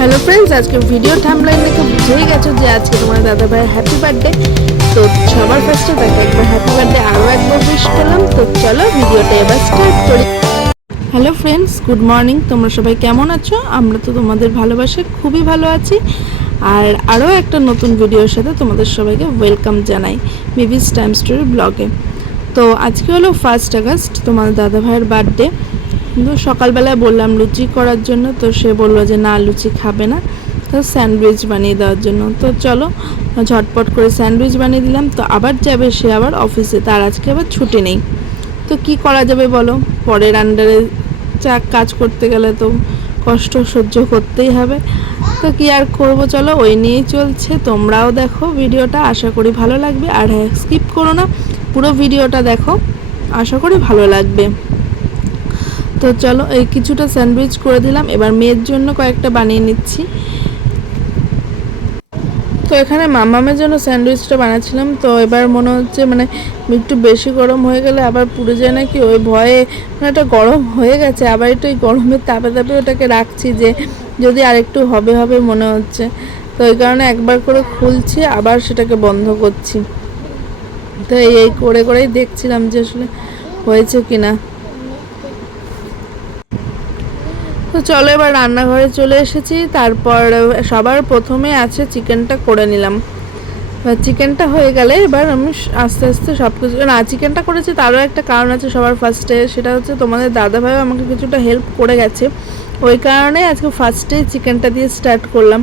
Hello friends, আজকে video thumbnail দেখে বুঝেই গেছো যে আজকে তোমার দাদা ভাইয়ের হ্যাপি বার্থডে। তো সবার ফার্স্টে তাকে একবার হ্যাপি বার্থডে আরও একবার উইশ করলাম। তো চলো ভিডিওটা এবার স্টার্ট করি। Hello friends, good morning. তোমরা সবাই কেমন আছো? আমরা তো তোমাদের ভালোবাসে খুবই ভালো আছি। আর আরও একটা নতুন ভিডিওর সাথে তোমাদের সবাইকে ওয়েলকাম জানাই বিবিস টাইম স্টোরি ব্লগে। তো আজকে হলো 1 আগস্ট, তোমার দাদা ভাইয়ের বার্থডে। কিন্তু সকালবেলায় বললাম লুচি করার জন্য, তো সে বললো যে না, লুচি খাবে না, তো স্যান্ডউইচ বানিয়ে দেওয়ার জন্য। তো চলো ঝটপট করে স্যান্ডউইচ বানিয়ে দিলাম। তো আবার যাবে সে আবার অফিসে, তার আজকে আবার ছুটি নেই। তো কি করা যাবে বলো, পরের আন্ডারে কাজ করতে গেলে তো কষ্ট সহ্য করতেই হবে। তো কি আর করব, চলো ওই নিয়েই চলছে। তোমরাও দেখো ভিডিওটা, আশা করি ভালো লাগবে। আর হ্যাঁ, স্কিপ করো না, পুরো ভিডিওটা দেখো, আশা করি ভালো লাগবে। তো চলো এই কিছুটা স্যান্ডউইচ করে দিলাম, এবার মেয়ের জন্য কয়েকটা বানিয়ে নিচ্ছি। তো এখানে মামামের জন্য স্যান্ডউইচটা বানাচ্ছিলাম। তো এবার মনে হচ্ছে মানে একটু বেশি গরম হয়ে গেলে আবার পুড়ে যায় নাকি, ওই ভয়ে মানে এটা গরম হয়ে গেছে, আবার একটু ওই গরমের তাপে তাপে ওটাকে রাখছি যে যদি আরেকটু হবে হবে মনে হচ্ছে। তো ওই কারণে একবার করে খুলছি, আবার সেটাকে বন্ধ করছি। তো এই করে করেই দেখছিলাম যে আসলে হয়েছে কিনা। তো চলো এবার রান্নাঘরে চলে এসেছি। তারপর সবার প্রথমে আছে চিকেনটা করে নিলাম। চিকেনটা হয়ে গেলে এবার আমি আস্তে আস্তে সব কিছু, না চিকেনটা করেছি তারও একটা কারণ আছে সবার ফার্স্টে, সেটা হচ্ছে তোমাদের দাদাভাইও আমাকে কিছুটা হেল্প করে গেছে। ওই কারণে আজকে ফার্স্টে চিকেনটা দিয়ে স্টার্ট করলাম।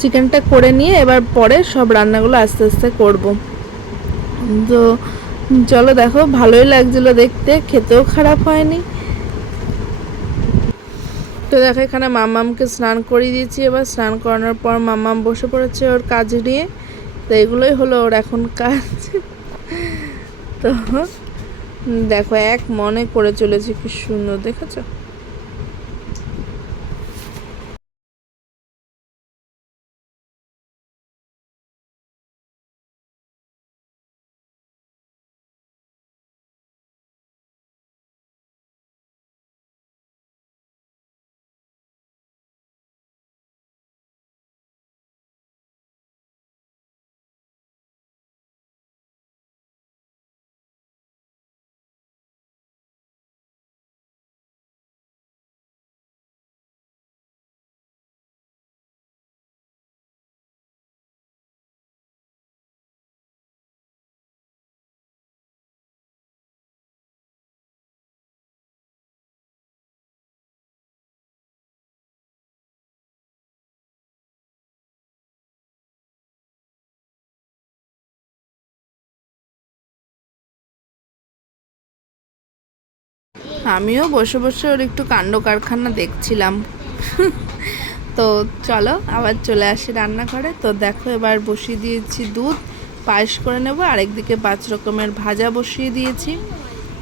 চিকেনটা করে নিয়ে এবার পরে সব রান্নাগুলো আস্তে আস্তে করব। তো চলো দেখো, ভালোই লাগছিলো দেখতে, খেতেও খারাপ হয়নি। তো দেখো এখানে মাম্মামকে স্নান করিয়ে দিয়েছি। এবার স্নান করানোর পর মাম্মাম বসে পড়েছে ওর কাজ নিয়ে। তো এগুলোই হলো ওর এখন কাজ। তো দেখো এক মনে করে চলেছে, কি সুন্দর দেখেছো। আমিও বসে বসে ওর একটু কাণ্ড কারখানা দেখছিলাম। তো চলো আবার চলে আসি রান্নাঘরে। তো দেখো এবার বসিয়ে দিয়েছি দুধ, পায়েস করে নেব। আরেকদিকে 5 রকমের ভাজা বসিয়ে দিয়েছি,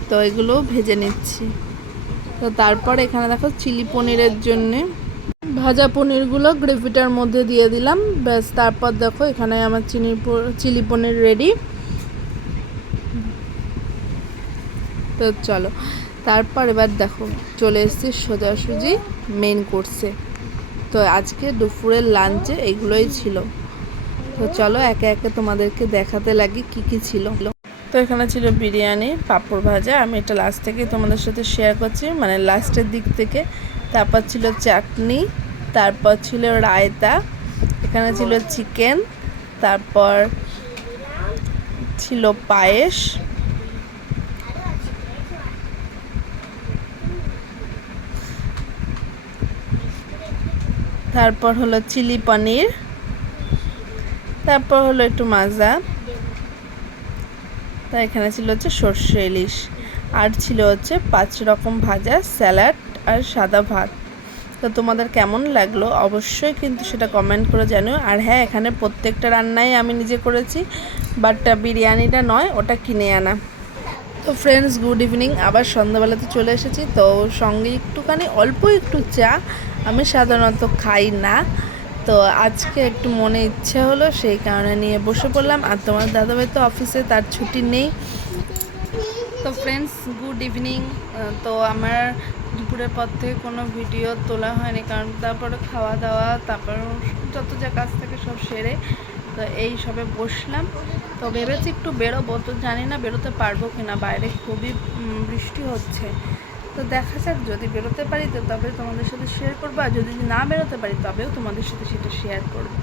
তো এগুলো ভেজে নিচ্ছি। তো তারপর এখানে দেখো চিলি পনিরের জন্যে ভাজা পনিরগুলো গ্রেভিটার মধ্যে দিয়ে দিলাম, ব্যাস। তারপর দেখো এখানে আমার চিলি পনির রেডি। তো চলো তারপর এবার দেখো চলে এসেছি সোজাসুজি মেন কোর্সে। তো আজকে দুপুরের লাঞ্চে এগুলোই ছিল। তো চলো একে একে তোমাদেরকে দেখাতে লাগি কি কি ছিল। তো এখানে ছিল বিরিয়ানি, পাঁপড় ভাজা, আমি এটা লাস্ট থেকে তোমাদের সাথে শেয়ার করছি, মানে লাস্টের দিক থেকে। তারপর ছিল চাটনি, তারপর ছিল রায়তা, এখানে ছিল চিকেন, তারপর ছিল পায়েস, তারপর হলো চিলি পনির, তারপর হলো একটু মাজা, তা এখানে ছিল হচ্ছে সর্ষে ইলিশ, আর ছিল হচ্ছে 5 রকম ভাজা, স্যালাড আর সাদা ভাত। তো তোমাদের কেমন লাগলো অবশ্যই কিন্তু সেটা কমেন্ট করে জানিও। আর হ্যাঁ, এখানে প্রত্যেকটা রান্নাই আমি নিজে করেছি, বাট বিরিয়ানিটা নয়, ওটা কিনে আনা। তো ফ্রেন্ডস, গুড ইভিনিং। আবার সন্ধ্যাবেলাতে চলে এসেছি। তো সঙ্গে একটুখানি অল্প একটু চা, আমি সাধারণত খাই না, তো আজকে একটু মনে ইচ্ছে হলো, সেই কারণে নিয়ে বসে পড়লাম। আর তোমার দাদাভাই তো অফিসে, তার ছুটি নেই। তো ফ্রেন্ডস, গুড ইভিনিং। তো আমার দুপুরের পর থেকে কোনো ভিডিও তোলা হয়নি, কারণ তারপরে খাওয়া দাওয়া, তারপর যত যা কাজ থাকে সব সেরে তো এই সবে বসলাম। তো ভেবেছি একটু বেরোবো, তো জানি না বেরোতে পারবো কিনা, বাইরে খুবই বৃষ্টি হচ্ছে। তো দেখা যাক, যদি বেরোতে পারি তো তবে তোমাদের সাথে শেয়ার করবো, আর যদি না বেরোতে পারি তবেও তোমাদের সাথে সেটা শেয়ার করবো।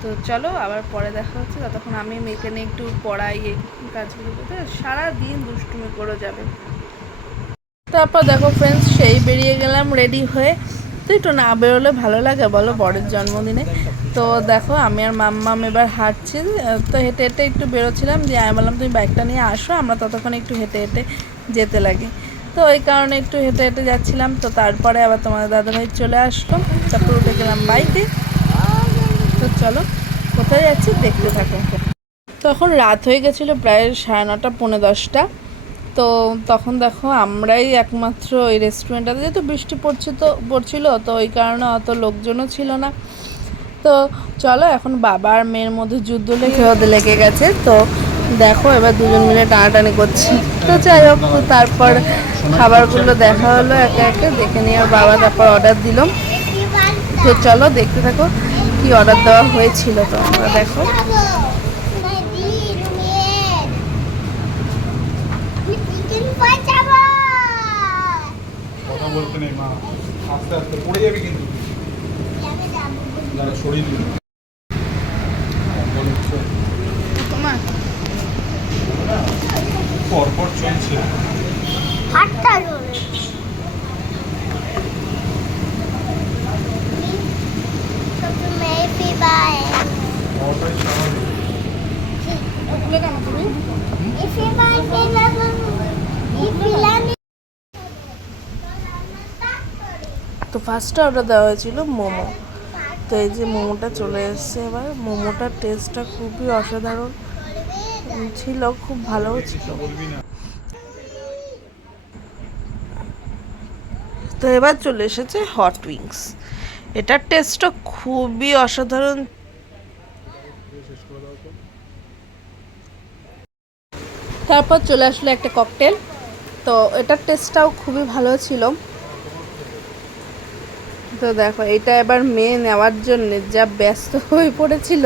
তো চলো আবার পরে দেখা হচ্ছে। ততক্ষণ আমি মেয়েকে নিয়ে একটু পড়াই, এই কাজগুলো করতে সারাদিন দুষ্টুমি করে যাবে। তারপর দেখো ফ্রেন্ডস, সেই বেরিয়ে গেলাম রেডি হয়ে। তো একটু না বেরোলে ভালো লাগে বলো বরের জন্মদিনে? তো দেখো আমি আর মাম্মাম এবার হাঁটছি। তো হেঁটে হেঁটে একটু বেরোচ্ছিলাম, যে আমি বললাম তুমি বাইকটা নিয়ে আসো, আমরা ততক্ষণ একটু হেঁটে হেঁটে যেতে লাগি। তো ওই কারণে একটু হেঁটে হেঁটে যাচ্ছিলাম। তো তারপরে আবার তোমাদের দাদাভাই চলে আসলো, তারপর উঠে গেলাম বাইকে। তো চলো কোথায় যাচ্ছি দেখতে থাকো। তখন রাত হয়ে গেছিলো প্রায় 9:30 পৌনে 10টা। তো তখন দেখো আমরাই একমাত্র ওই রেস্টুরেন্টটাতে, যেহেতু বৃষ্টি পড়ছিল তো ওই কারণে অত লোকজনও ছিল না। তো চলো এখন বাবা আর মেয়ের মধ্যে যুদ্ধ লেগে গেছে। তো দেখো এবার দুজন মিলে টানাটানি করছে। তো যাই হোক, তো তারপর খাবারগুলো দেখা হলো একে একে, দেখে নিয়ে আর বাবা তারপর অর্ডার দিল। তো চলো দেখতে থাকো কি অর্ডার দেওয়া হয়েছিল। তো আমরা দেখো কথা বলতে নেই মা, আস্তে আস্তে পড়ে যাবে কিন্তু শরীর পরপর চলছে। তো ফার্স্টে অর্ডার দেওয়া হয়েছিল মোমো। তো এই যে মোমোটা চলে এসছে। এবার মোমোটার টেস্টটা খুবই অসাধারণ ছিল, খুব ভালো ছিল। তো এবার চলে এসেছে হট উইংস, এটার টেস্টটা খুবই অসাধারণ। তারপর চলে আসলো একটা ককটেল। তো এটার টেস্টটাও খুবই ভালো ছিল। তো দেখো এটা এবার মেয়ে নেওয়ার জন্য যা ব্যস্ত হয়ে পড়েছিল।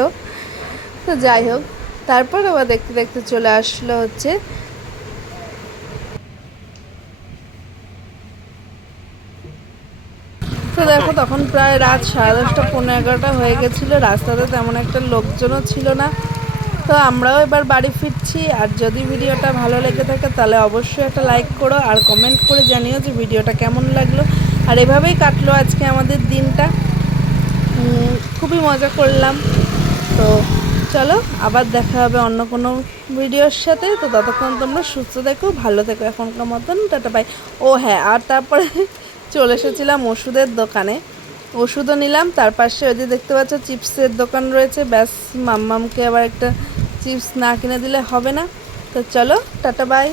তো যাই হোক, তারপর আবার দেখতে দেখতে চলে আসলো হচ্ছে তো দেখো তখন প্রায় রাত 10:30 পৌনে 11টা হয়ে গেছিলো। রাস্তাতে তেমন একটা লোকজনও ছিল না। তো আমরাও এবার বাড়ি ফিরছি। আর যদি ভিডিওটা ভালো লেগে থাকে তাহলে অবশ্যই একটা লাইক করো, আর কমেন্ট করে জানিও যে ভিডিওটা কেমন লাগলো। আর এভাবেই কাটলো আজকে আমাদের দিনটা, খুবই মজা করলাম। তো চলো আবার দেখা হবে অন্য কোনো ভিডিওর সাথে। তো ততক্ষণ তোমরা সুস্থ থেকো, ভালো থেকো, এখনকার মতন টাটা বাই। ও হ্যাঁ, আর তারপরে চলে এসেছিলাম ওষুধের দোকানে, ওষুধও নিলাম। তার পাশে ওই যে দেখতে পাচ্ছ চিপসের দোকান রয়েছে। ব্যাস, মাম্মামকে আবার একটা চিপস না কিনে দিলে হবে না। তো চলো টাটা বাই।